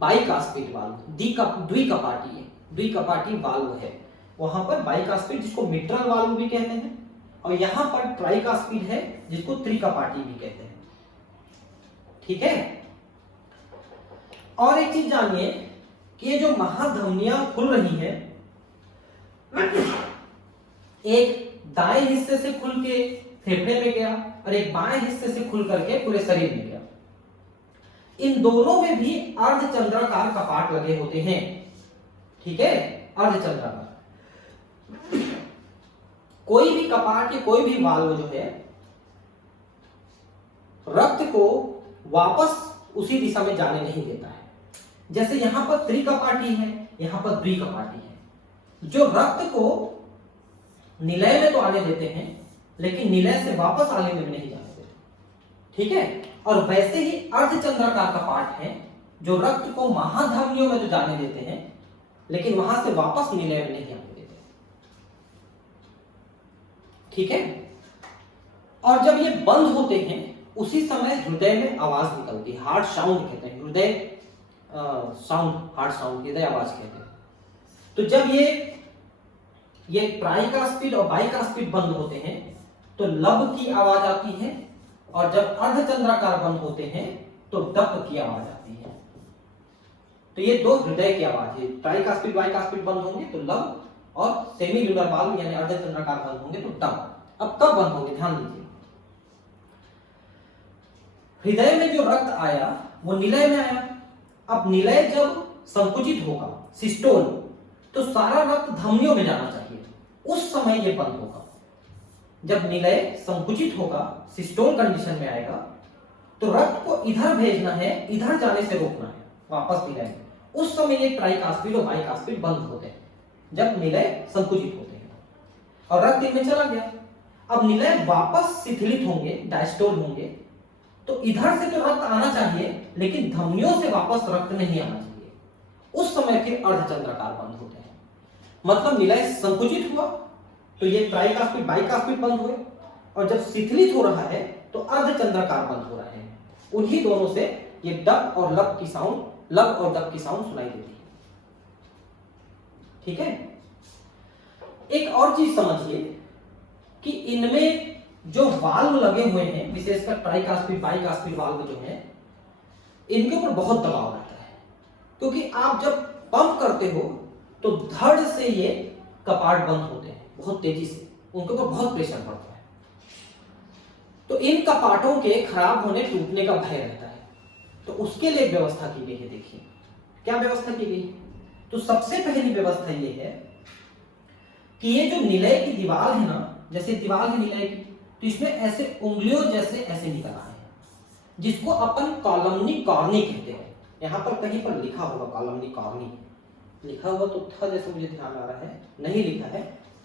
बाइकास्पिड वाल्व, द्विकपाटीय। द्विकपाटी वाल्व है। वहां पर बाइकास्पिड जिसको मिट्रल वाल्व भी कहते हैं, और यहां पर ट्राइकास्पिड है जिसको त्रिकपाटी भी कहते हैं। ठीक है। और एक चीज जानिए कि ये जो महाधमनियां खुल रही है, एक दाएं हिस्से से खुल के फेफड़े में गया और एक बाएं हिस्से से खुल करके पूरे शरीर में गया। इन दोनों में भी अर्धचंद्राकार कपाट लगे होते हैं। ठीक है, अर्धचंद्राकार। कोई भी कपाट या कोई भी वाल्व जो है रक्त को वापस उसी दिशा में जाने नहीं देता है। जैसे यहां पर त्रिकपाटी है, यहां पर द्विकपाटी है। जो रक्त को निलय में तो आने देते हैं लेकिन निलय से वापस आने में नहीं जाने देते। ठीक है। और वैसे ही अर्धचंद्राकार कपाट है जो रक्त को महाधमनियों में तो जाने देते हैं लेकिन वहां से वापस निलय में नहीं आने देते। ठीक है। और जब ये बंद होते हैं उसी समय हृदय में आवाज निकलती है, हार्ट साउंड कहते हैं, हृदय साउंड, हार्ट साउंड, हृदय आवाज कहते हैं। तो जब ये ट्राइकास्पिड और बाइकास्पिड बंद होते हैं तो लब की आवाज आती है, और जब अर्धचंद्राकार बंद होते हैं तो डप की आवाज आती है। तो ये दो हृदय की आवाज है। ट्राइकास्पिड बाइकास्पिड बंद होंगे तो लब, और सेमी ल्यूनर वाल्व यानी अर्धचंद्राकार बंद होंगे तो डप। अब कब बंद होंगे ध्यान दीजिए। हृदय में जो रक्त आया वो निलय में आया। अब निलय जब संकुचित होगा, सिस्टोल, तो सारा रक्त धमनियों में जाना चाहिए, उस समय ये बंद होगा। जब निलय संकुचित होगा, सिस्टोल कंडीशन में आएगा, तो रक्त को इधर भेजना है, इधर जाने से रोकना है वापस निलय में। उस समय ये ट्राइकास्पिड और बाइकास्पिड बंद होते हैं जब निलय संकुचित होते हैं और रक्त इनमें चला गया। अब निलय वापस शिथिलित होंगे, डायस्टोल होंगे, तो इधर से तो रक्त आना चाहिए लेकिन धमनियों से वापस रक्त नहीं आना चाहिए। उस समय फिर अर्धचंद्राकार बंद होते हैं। मतलब निलय संकुचित हुआ तो ये ट्राइकास्पिड बाइकास्पिड बंद हुए, और जब शिथिलित हो रहा है तो अर्धचंद्राकार बंद हो रहे हैं। उन्हीं दोनों से ये डप और लब की साउंड, लब और डप की साउंड सुनाई देती है। ठीक है। एक और चीज समझिए कि इनमें जो वाल्व लगे हुए हैं, विशेषकर ट्राइकास्पिड बाइकास्पिड वाल्व जो है, इनके ऊपर बहुत दबाव रहता है, क्योंकि आप जब पंप करते हो तो धड़ से ये कपाट बंद होते हैं बहुत तेजी से, उनके ऊपर बहुत प्रेशर पड़ता है। तो इन कपाटों के खराब होने, टूटने का भय रहता है। तो उसके लिए व्यवस्था की गई है। देखिए क्या व्यवस्था की गई है। तो सबसे पहली व्यवस्था ये है कि ये जो निलय की दीवार है ना, जैसे दीवार है निलय की, तो इसमें ऐसे उंगलियों जैसे ऐसे निकल आए हैं, जिसको अपन कॉलमनी कॉर्नी कहते हैं। यहां पर कहीं पर लिखा होगा कॉलमनी कॉर्नी, लिखा हुआ तो था जैसे मुझे ध्यान आ रहा है, नहीं लिखा है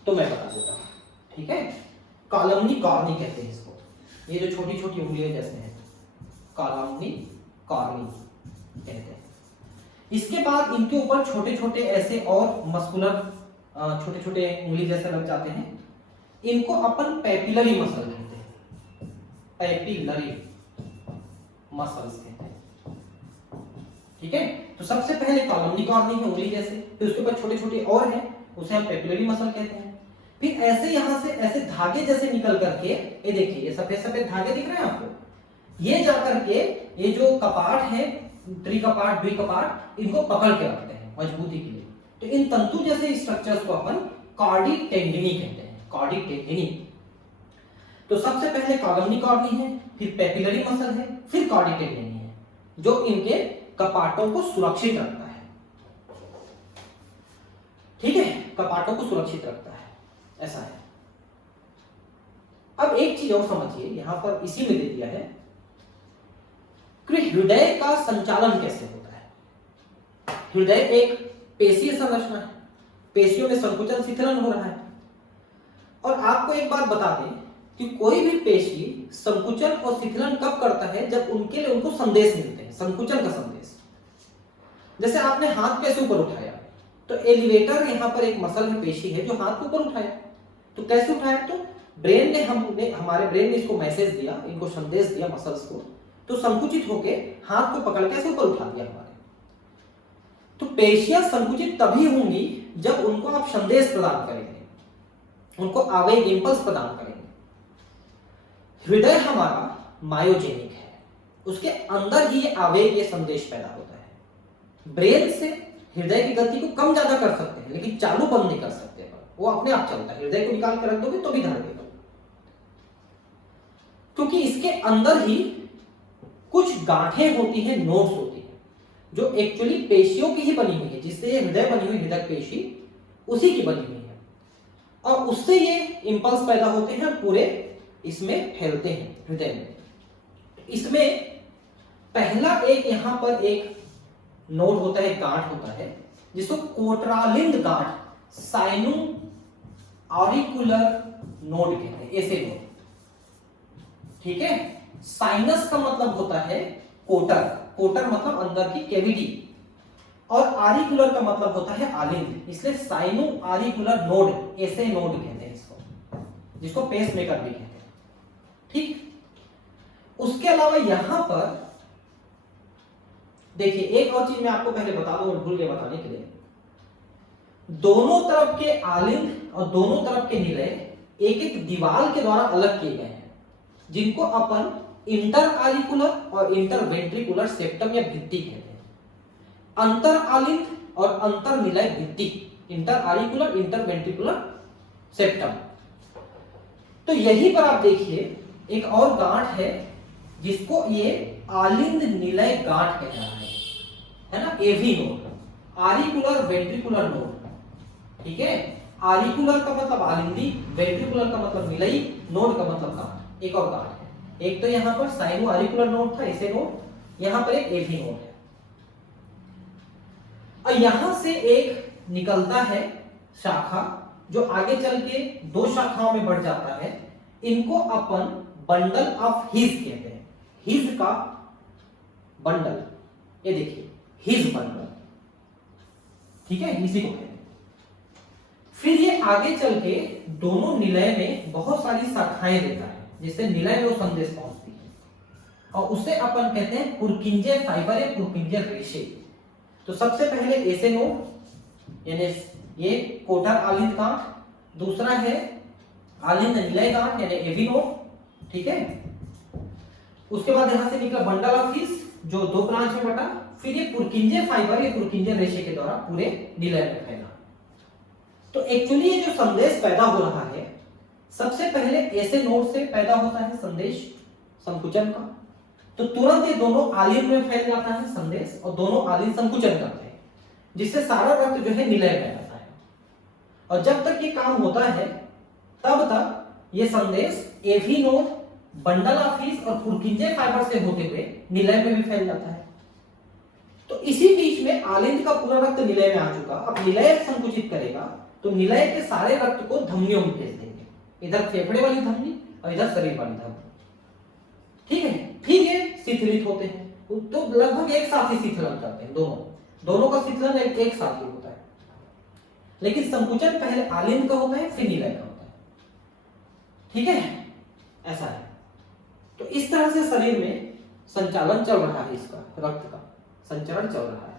तो मैं बता देता हूं। ठीक है। कॉलमनी कॉर्नी कहते हैं इसको। ये जो छोटी छोटी उंगलियों जैसे हैं, कॉलमनी कॉर्नी कहते हैं। इसके बाद इनके ऊपर छोटे छोटे ऐसे और मस्कुलर छोटे छोटे उंगली जैसे लग जाते हैं। इनको अपन पैपिलरी मसल कहते हैं, पैपिलरी मसल्स कहते हैं। ठीक है। तो सबसे पहले कॉलमनी कॉर्नी है उंगली जैसे, फिर उसके बाद छोटे छोटे और हैं, उसे हम पैपिलरी मसल कहते हैं। फिर ऐसे यहां से ऐसे धागे जैसे निकल करके, ये देखिए ये सफेद सफेद धागे दिख रहे हैं आपको, ये जाकर के ये जो कपाट है, त्रिकपाट द्विकपाट, इनको पकड़ के रखते हैं मजबूती के लिए। तो इन तंतु जैसे स्ट्रक्चर्स को अपन कॉर्डी टेंडिनी कहते हैं, कॉर्डी टेंडिनी। तो सबसे पहले कॉलमनी कॉर्नी है, फिर पैपिलरी मसल है, फिर कॉर्डी टेंडिनी है, जो इनके कपाटों को सुरक्षित रखता है। ठीक है, कपाटों को सुरक्षित रखता है, ऐसा है। अब एक चीज और समझिए, यहां पर इसी में दे दिया है कि हृदय का संचालन कैसे होता है। हृदय एक पेशीय संरचना है, पेशियों में संकुचन शिथिलन हो रहा है। और आपको एक बात बता दें कि कोई भी पेशी संकुचन और शिथिलन कब करता है, जब उनके लिए उनको संदेश मिलते हैं, संकुचन का संदेश। जैसे आपने हाथ कैसे ऊपर उठाया, तो एलिवेटर यहां पर एक मसल है, पेशी है, जो हाथ को ऊपर उठाया। तो कैसे उठाया, तो ब्रेन ने हमारे ब्रेन ने इसको मैसेज दिया, इनको संदेश दिया मसल्स को, तो संकुचित होके हाथ को पकड़ के ऐसे ऊपर उठा दिया हमारे। तो पेशियां संकुचित तभी होंगी जब उनको आप संदेश प्रदान करेंगे, उनको आवेग इंपल्स प्रदान करेंगे। हृदय हमारा मायोजेनिक है, उसके अंदर ही ये आवेग, ये संदेश पैदा होता है। ब्रेन से हृदय की गति को कम ज्यादा कर सकते हैं, लेकिन चालू बंद नहीं कर सकते, वो अपने आप चलता है। हृदय को निकाल के रख दोगे तो भी धड़केगा, क्योंकि इसके अंदर ही कुछ गांठें होती हैं, नोड्स होती हैं, जो एक्चुअली पेशियों की ही बनी हुई है। जिससे ये हृदय बनी हुई, हृदय पेशी उसी की बनी हुई है, और उससे ये इंपल्स पैदा होते हैं और पूरे इसमें फैलते हैं हृदय में। इसमें पहला एक यहां पर एक नोड होता है, गांठ होता है, जिसको कोट्रालिंद गांठ, साइनो ऑरिकुलर नोड कहते हैं, ऐसे नोड। ठीक है, साइनस का मतलब होता है कोटर, कोटर मतलब अंदर की कैविटी, और आरिकुलर का मतलब होता है आलिंद, इसलिए साइनो आरिकुलर नोड, ऐसे नोड कहते हैं इसको, जिसको पेस मेकर भी कहते हैं। ठीक, उसके अलावा यहां पर देखिए एक और चीज मैं आपको पहले बता दूं, भूल के बताने के लिए, दोनों तरफ के आलिंद और दोनों तरफ के निलय एक एक दीवार के द्वारा अलग किए गए हैं, जिनको अपन इंटर आरिकुलर और इंटर वेंट्रिकुलर सेप्टम या भित्ति कहते हैं। अंतर आलिंद और अंतर निलय भित्ति, इंटर आरिकुलर, इंटर वेंट्रिकुलर सेप्टम। तो यहीं पर आप देखिए एक और गांठ है, जिसको ये आलिंद निलय गांठ कह रहा है ना, एवी नोड, आरिकुलर वेंट्रिकुलर नोड। ठीक है, आरिकुलर का मतलब आलिंदी, वेंट्रिकुलर का मतलब निलयी, नोड का मतलब गांठ। एक और गांठ है, एक तो यहां पर साइनो आरिकुलर नोड था, ऐसे नोड, यहां पर एक एवी नोड है, और यहां से एक निकलता है शाखा, जो आगे चल के दो शाखाओं में बढ़ जाता है। इनको अपन बंडल ऑफ हिज कहते हैं, हिज का बंडल, ये देखिए हिज बंडल। ठीक है, इसी को कहते हैं। फिर ये आगे चल के दोनों निलय में बहुत सारी शाखाएं देता है, जिससे निलय में वो संदेश पहुंचती है, और उसे अपन कहते हैं पुरकिंजे फाइबर या पुरकिंजे रेशे। तो सबसे पहले ऐसे नोड, यानी ये कोटर आलिंद गांठ, दूसरा है आलिंद निलय गांठ यानी एवी नोड। ठीक है, उसके बाद यहां से निकला बंडल ऑफ हिज, जो दो ब्रांच में बटा, फिर ये पुरकिंजे फाइबर या पुरकिंजे रेशे के द्वारा पूरे निलय में फैला। तो एक्चुअली ये जो संदेश पैदा हो रहा है, सबसे पहले ऐसे नोड से पैदा होता है संदेश संकुचन का, तो तुरंत ये दोनों आलिंद में फैल जाता है संदेश, और दोनों आलिंद संकुचन करते हैं, जिससे सारा रक्त जो है निलय में जाता है। और जब तक ये काम होता है, तब तक ये संदेश AV node, bundle of his और पुरकिंजे फाइबर से होते हुए निलय में भी फैल जाता है। तो इसी बीच में आलिंद का पूरा रक्त निलय में आ चुका, अब निलय संकुचित करेगा तो निलय के सारे रक्त को धमनियों में भेज देंगे, इधर फेफड़े वाली धमनी और इधर शरीर वाली धमनी। ठीक है, फिर ये शिथिलित होते हैं, तो लगभग एक साथ ही शिथिलन करते हैं, दोनों का शिथिलन एक साथ ही होता है। लेकिन संकुचन पहले आलिंद का होता है, फिर निलय का होता है। ठीक है, ऐसा है। तो इस तरह से शरीर में संचालन चल रहा है, इसका रक्त का संचरण चल रहा है।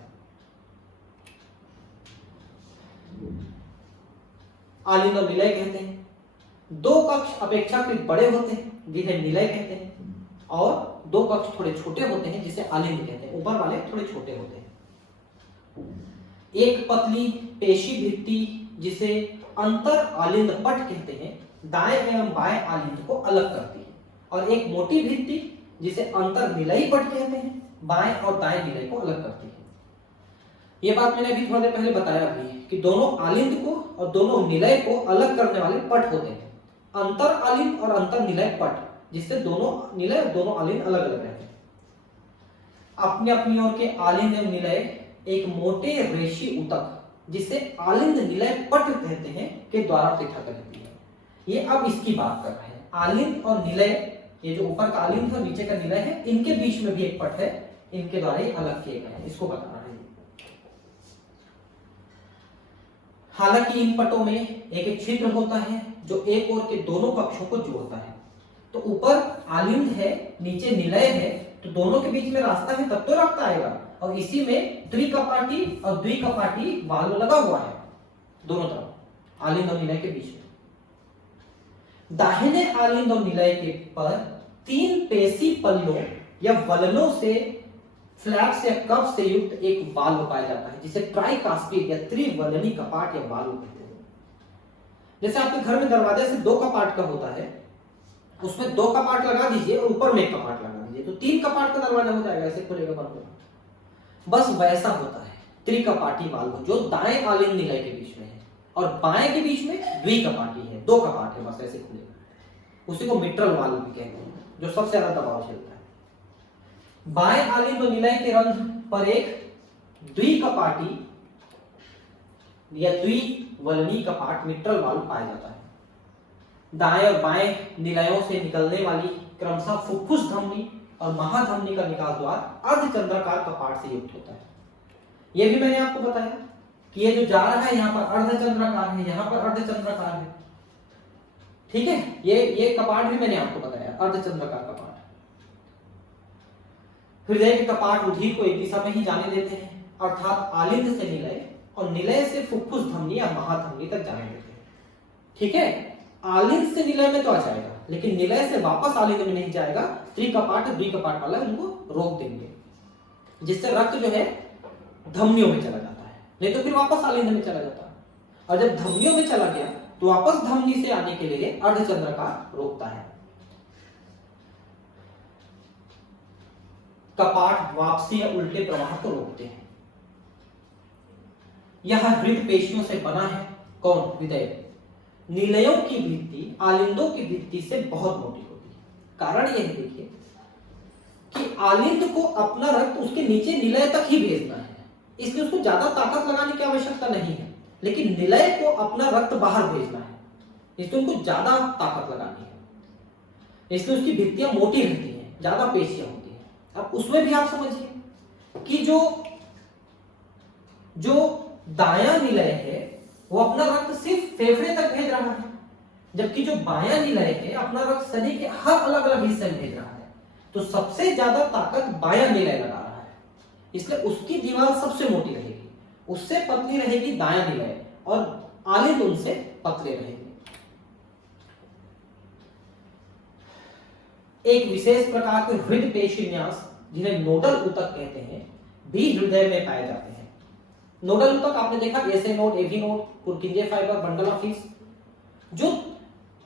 आलिंद और निलय कहते हैं। दो कक्ष अपेक्षाकृत बड़े होते हैं, जिन्हें निलय कहते हैं, और दो कक्ष थोड़े छोटे होते हैं, जिसे आलिंद कहते हैं। ऊपर वाले थोड़े छोटे होते हैं। एक पतली पेशी भित्ति, जिसे अंतर आलिंद पट कहते हैं, दाएं एवं बाएं आलिंद को अलग करती है, और एक मोटी भित्ति, जिसे अंतर निलयी पट कहते हैं, बाएं और दाएं निलय को अलग करती है। ये बात मैंने अभी थोड़ी देर पहले बताया भी है कि दोनों आलिंद को और दोनों निलय को अलग करने वाले पट होते हैं, अंतर आलिंद और अंतर निलय पट, जिससे दोनों निलय और दोनों आलिंद अलग अलग रहते हैं। अपने अपनी ओर के आलिंद एवं निलय एक मोटे रेशी ऊतक, जिसे आलिंद निलय पट कहते हैं, के द्वारा पृथक रहती है। ये अब इसकी बात कर रहे हैं। आलिंद और निलय, ये जो ऊपर का आलिंद है और नीचे का निलय है, इनके बीच में भी एक पट है, इनके द्वारा ये अलग किए गए हैं, इसको बता रहे हैं। हालांकि इन पटों में एक एक छिद्र होता है, जो एक ओर के दोनों पक्षों को जोड़ता है। तो ऊपर आलिंद है, नीचे निलय है, तो दोनों के बीच में रास्ता है, तब तो रक्त आएगा। और इसी में त्रिकपाटी और द्विकपाटी वाल्व लगा हुआ है दोनों तरफ आलिंद और निलय के बीच में। दाहिने आलिंद और निलय के पर 3 पेशी पल्लों या वलनों से फ्लैप्स या कप से युक्त एक वाल्व पाया जाता है जिसे ट्राइकास्पिड या त्रिवलनी कपाट या वाल्व कहते हैं। जैसे आपके घर में दरवाजे से 2 कपाट का होता है, उसमें 2 कपाट लगा दीजिए और ऊपर में एक कपाट लगा दीजिए तो 3 कपाट का दरवाजा हो जाएगा, ऐसे खुलेगा बंद होगा। बस वैसा होता है त्रिकपाटी वाल्व जो दाएं आलिंद निलय के बीच में है और बाएं के बीच में द्विकपाटी है, 2 कपाट है, बस ऐसे खुलेगा। उसी को मिट्रल वाल्व भी कहते हैं जो सबसे ज्यादा दबाव झेलता है। बाएं आलिंद और निलय के रंध्र पर एक द्विकपाटी या द्विवलनी कपाट मिट्रल वाल्व पाया जाता है। दाएं और बाएं निलयों से निकलने वाली क्रमशः फुफ्फुस धमनी और महाधमनी का निकास द्वार अर्धचंद्राकार कपाट से युक्त होता है। यह भी मैंने आपको बताया कि ये जो जा रहा है यहाँ पर अर्धचंद्राकार है, यहाँ पर अर्धचंद्राकार है, ठीक है। ये कपाट भी मैंने आपको बताया अर्धचंद्राकार कपाट। हृदय के कपाट रुधिर को एक दिशा में ही जाने देते हैं, अर्थात आलिंद से निलय और निलय से फुफ्फुस धमनी या महाधमनी तक जाने देते हैं, ठीक है। आलिंद से निलय में तो आ जाएगा लेकिन निलय से वापस आलिंद में नहीं जाएगा। त्रिकपाट द्विकपाट वाला उनको रोक देंगे जिससे रक्त जो है धमनियों में चला जाता है, नहीं तो फिर वापस आलिंद में चला जाता है। और जब धमनियों में चला गया तो वापस धमनी से आने के लिए अर्धचंद्राकार रोकता है। कपाट वापसी या उल्टे प्रवाह को रोकते हैं। यह हृदय पेशियों से बना है। कौन? हृदय। निलयों की भित्ति आलिंदों की भित्ति से बहुत मोटी होती है। कारण यह देखिए कि आलिंद को अपना रक्त उसके नीचे निलय तक ही भेजना है, इसलिए उसको ज्यादा ताकत लगाने की आवश्यकता नहीं है। लेकिन निलय को अपना रक्त बाहर भेजना है, इसलिए उनको ज्यादा ताकत लगानी है, इसलिए उसकी भित्तियां मोटी रहती हैं, ज्यादा पेशियां होती हैं। अब उसमें भी आप समझिए कि जो दायां निलय है वो अपना रक्त सिर्फ फेफड़े तक भेज रहा है, जबकि जो बायां निलय है अपना रक्त शरीर के हर अलग अलग हिस्से में भेज रहा है। तो सबसे ज्यादा ताकत बायां निलय लगा रहा है, इसलिए उसकी दीवार सबसे मोटी रहेगी, उससे पतली रहेगी दायां निलय और आलिंद उनसे पतले रहेंगे। एक विशेष प्रकार के हृदय पेशी न्यास जिन्हें नोडल ऊतक कहते हैं भी हृदय में पाए जाते हैं। नोडल ऊतक आपने देखा SA node, AV node, Purkinje fibre, bundle of His, जो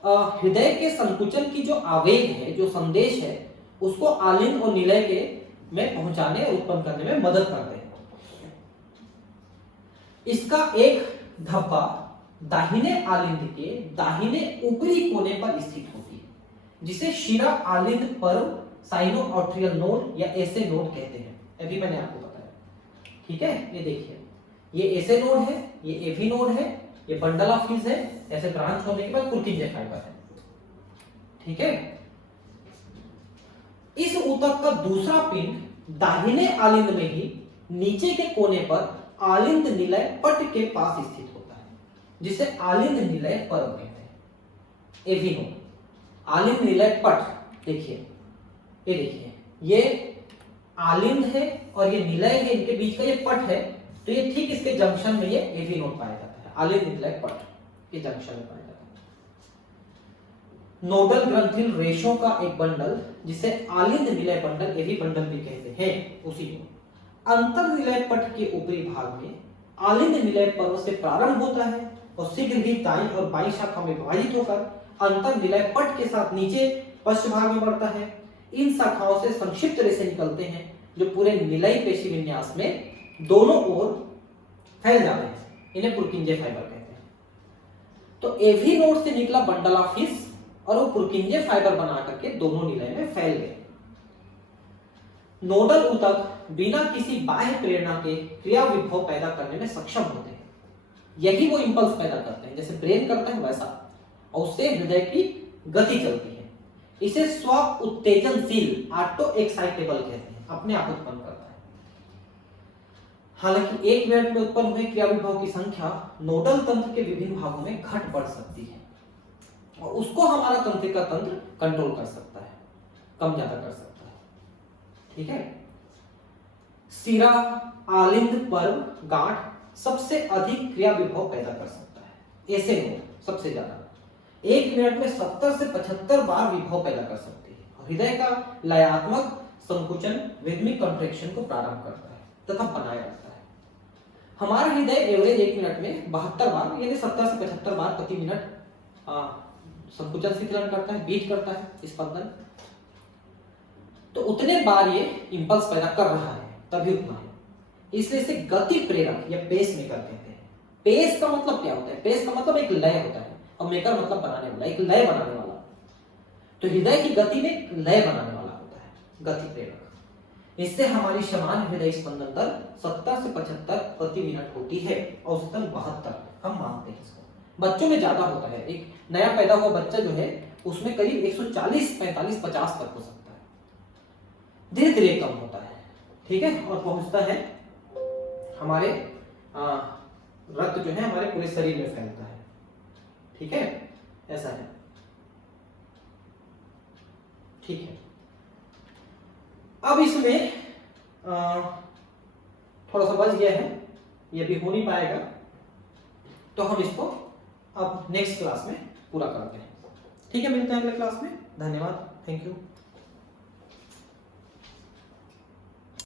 हृदय के संकुचन की जो आवेग है, जो संदेश है, उसको आलिंद और निलय के में पहुंचाने और उत्पन्न करने में मदद करते हैं। इसका एक धब्बा दाहिने आलिंद के दाहिने ऊपरी कोने पर स्थित होती है, जिसे शिरा आलिंद पर्व साइनोआर्टरियल नोड या एसे नोड कहते हैं। अभी मैंने आपको बताया, ठीक है। ये देखिए, ये एसे नोड है, ये एवी नोड है, ये बंडल ऑफ हिस है, ऐसे ब्रांच होने के बाद पुरकिंजे फाइबर है, ठीक है। इस ऊतक का दूसरा पिंड दाहिने आलिंद में ही नीचे के कोने पर आलिंद निलय पट के पास स्थित होता है, जिसे आलिंद निलय पर्व कहते हैं। एवी नोड, आलिंद निलय पट, देखिए ये देखिए, ये आलिंद है और ये निलय है, इनके बीच का ये पट है, तो ये ठीक इसके जंक्शन में ये एवी नोड पाया जाता है। आलिंद निलय पट के जंक्शन में पाया जाता है। नोडल ग्रंथिल रेशों का एक बंडल जिसे आलिंद निलय बंडल, एवी बंडल भी कहते हैं, उसी को अंतर निलय पट के ऊपरी भाग में आलिंद निलय पर्व से प्रारंभ होता है और शीघ्र ही दाईं और बाईं शाखा में विभाजित होकर अंतर निलय पट के साथ नीचे पश्च भाग में बढ़ता है। इन शाखाओं से संक्षिप्त रेशे निकलते हैं जो पूरे निलय पेशी विन्यास में दोनों ओर फैल जाते हैं, इन्हें पुरकिंजे फाइबर कहते हैं। तो एवी नोड से निकला बंडल ऑफ हिस और वो पुरकिंजे फाइबर बना करके दोनों निलय में फैल गए। नोडल ऊतक बिना किसी बाह्य प्रेरणा के क्रिया विभव पैदा करने में सक्षम होते हैं। यही वो इंपल्स पैदा करते हैं जैसे ब्रेन करता है वैसा, और उससे हृदय की गति चलती है। इसे स्व उत्तेजनशील ऑटो एक्साइटेबल कहते हैं, अपने आप उत्पन्न करता है। हालांकि एक मिनट में उत्पन्न हुए क्रिया विभव की संख्या नोडल तंत्र के विभिन्न भागों में घट बढ़ सकती है और उसको हमारा तंत्रिका तंत्र कंट्रोल कर सकता है, कम ज्यादा कर सकता है, ठीक है। सिरा, आलिंद पर्व, गांठ सबसे अधिक क्रिया विभव पैदा कर सकता है। ऐसे नोड सबसे ज्यादा 1 मिनट में 70 से 75 बार विभव पैदा कर सकती है। और हृदय का लयात्मक संकुचन रिदमिक कॉन्ट्रैक्शन को प्रारंभ करता है तथा बनाए रखता है। हमारा हृदय एवरेज 1 मिनट में 72 बार यानी 70 से 75 बार प्रति मिनट संकुचन शीतलन करता है, बीट करता है स्पंदन। तो उतने बार ये इंपल्स पैदा कर रहा है, तभी उतना है। इसलिए इसे गति प्रेरक या पेस मेकर कहते हैं। पेस का मतलब क्या होता है? पेस का मतलब एक लय होता है और मेकर मतलब बनाने वाला, एक लय बनाने वाला। तो हृदय की गति में एक लय बनाने वाला होता है गति प्रेरक। इससे हमारी सामान्य हृदय स्पंदन दर 70 से 75 प्रति मिनट होती है, औसतन 72 हम मानते हैं इसको। बच्चों में ज्यादा होता है। एक नया पैदा हुआ बच्चा जो है उसमें करीब 140, 45, 50 तक हो सकता है। धीरे धीरे कम होता है, ठीक है, और पहुंचता है हमारे रक्त जो है हमारे पूरे शरीर में फैलता है, ठीक है, ऐसा है, ठीक है। अब इसमें थोड़ा सा बच गया है, ये भी हो नहीं पाएगा, तो हम इसको अब नेक्स्ट क्लास में पूरा करते हैं, ठीक है। मिलते हैं अगले क्लास में। धन्यवाद, थैंक यू।